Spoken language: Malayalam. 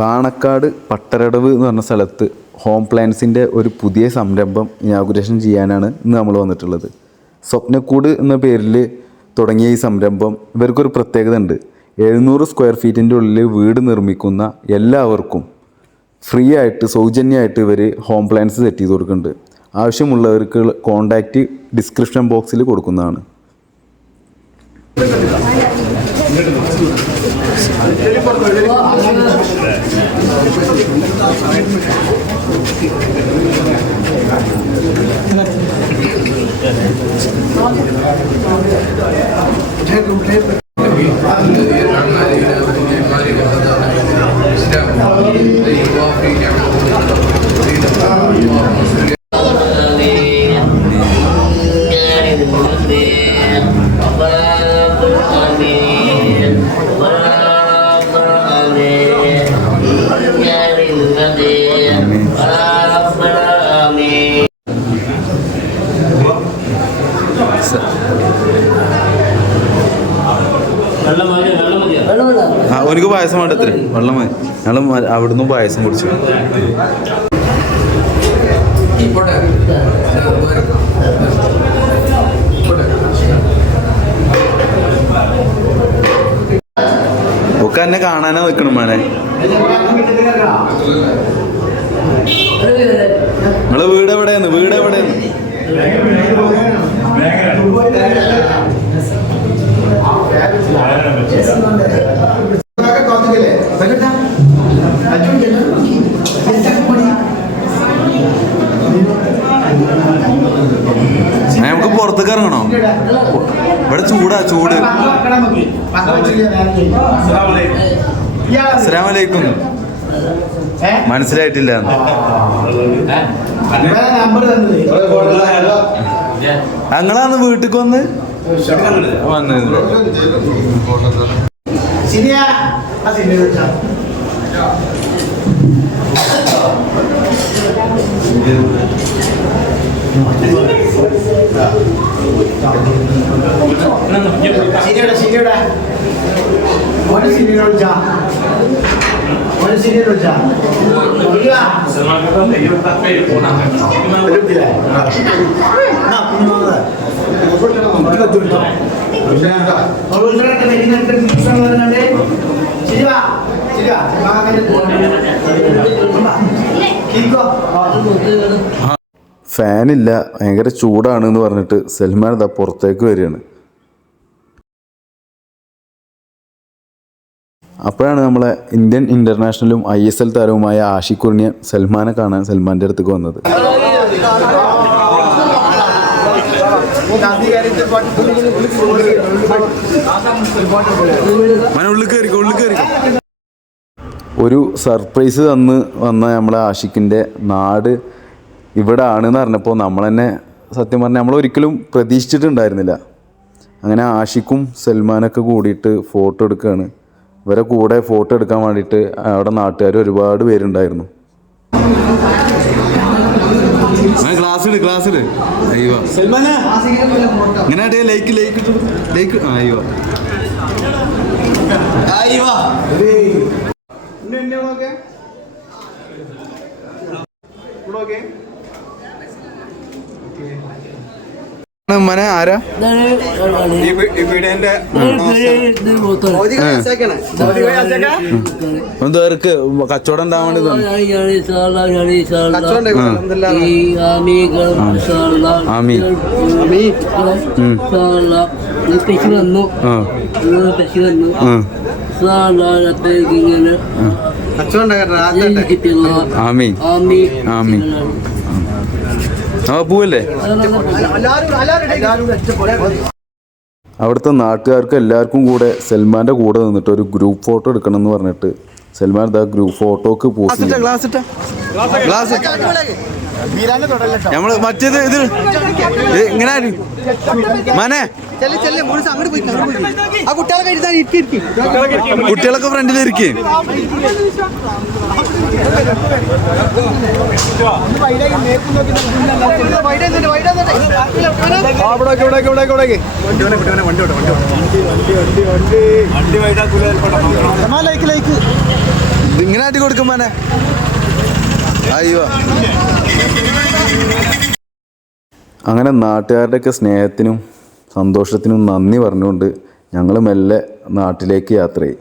പാണക്കാട് പട്ടരടവ് എന്ന് പറഞ്ഞ സ്ഥലത്ത് ഹോം പ്ലാൻസിൻ്റെ ഒരു പുതിയ സംരംഭം ഇനാഗുറേഷൻ ചെയ്യാനാണ് ഇന്ന് നമ്മൾ വന്നിട്ടുള്ളത്. സ്വപ്നക്കൂട് എന്ന പേരിൽ തുടങ്ങിയ ഈ സംരംഭം ഇവർക്കൊരു പ്രത്യേകത ഉണ്ട്. 700 സ്ക്വയർ ഫീറ്റിൻ്റെ ഉള്ളിൽ വീട് നിർമ്മിക്കുന്ന എല്ലാവർക്കും ഫ്രീ ആയിട്ട് സൗജന്യമായിട്ട് ഇവർ ഹോം പ്ലാൻസ് സെറ്റ് ചെയ്ത് കൊടുക്കുന്നുണ്ട്. ആവശ്യമുള്ളവർക്ക് കോൺടാക്റ്റ് ഡിസ്ക്രിപ്ഷൻ ബോക്സിൽ കൊടുക്കുന്നതാണ്. അവർക്ക് പായസം വേണ്ട എത്ര വെള്ളം മതി. ഞങ്ങൾ അവിടുന്ന് പായസം കുടിച്ചു. ഒക്കെ എന്നെ കാണാനാ നിൽക്കണം മോനെ. നിങ്ങളെ വീട് എവിടെയാണ്? വീട് എവിടെയാണ്? നമുക്ക് പുറത്തേക്ക് ഇറങ്ങണോ? ഇവിടെ ചൂടാ, ചൂട്. അസ്സലാമലൈക്കും. മനസ്സിലായിട്ടില്ല. ഞങ്ങളാന്ന് വീട്ടിൽ വന്ന് ഫാനില്ല, ഭയങ്കര ചൂടാണ് എന്ന് പറഞ്ഞിട്ട് സൽമാൻ ഇതാ പുറത്തേക്ക് വരികയാണ്. അപ്പോഴാണ് നമ്മളെ ഇന്ത്യൻ ഇന്റർനാഷണലും ISL താരവുമായ ആഷിഖ് കുർണിയൻ സൽമാനെ കാണാൻ സൽമാൻ്റെ അടുത്തേക്ക് വന്നത്. ഒരു സർപ്രൈസ് തന്ന് വന്ന നമ്മളെ ആഷിഖിൻ്റെ നാട് ഇവിടെ ആണെന്ന് പറഞ്ഞപ്പോൾ നമ്മൾ തന്നെ സത്യം പറഞ്ഞാൽ നമ്മളൊരിക്കലും പ്രതീക്ഷിച്ചിട്ടുണ്ടായിരുന്നില്ല. അങ്ങനെ ആഷിഖും സൽമാനൊക്കെ കൂടിയിട്ട് ഫോട്ടോ എടുക്കുകയാണ്. ഇവരെ കൂടെ ഫോട്ടോ എടുക്കാൻ വേണ്ടിയിട്ട് അവിടെ നാട്ടുകാർ ഒരുപാട് പേരുണ്ടായിരുന്നു. ക്ലാസ്സിൽ അയ്യോ ഇങ്ങനെ ലൈക്ക് ലൈക്ക് ലൈക്ക് അയ്യോ മനെ ആരാ എന്തോർക്ക് കച്ചവടം ഉണ്ടാവാൻ പോവല്ലേ. അവിടുത്തെ നാട്ടുകാർക്ക് എല്ലാവർക്കും കൂടെ സൽമാൻ്റെ കൂടെ നിന്നിട്ട് ഒരു ഗ്രൂപ്പ് ഫോട്ടോ എടുക്കണം എന്ന് പറഞ്ഞിട്ട് സൽമാൻ ഇതാ ഗ്രൂപ്പ് ഫോട്ടോക്ക് പോസ്റ്റ് നമ്മള് മറ്റേത് ഇത് ഇങ്ങനെ മനെ കുട്ടികളൊക്കെ ഫ്രണ്ടിലിരിക്കും. ഇങ്ങനെ ആട്ടി കൊടുക്കുമ്പോനെ അയ്യോ. അങ്ങനെ നാട്ടുകാരുടെയൊക്കെ സ്നേഹത്തിനും സന്തോഷത്തിനും നന്ദി പറഞ്ഞുകൊണ്ട് ഞങ്ങൾ മെല്ലെ നാട്ടിലേക്ക് യാത്രയായി.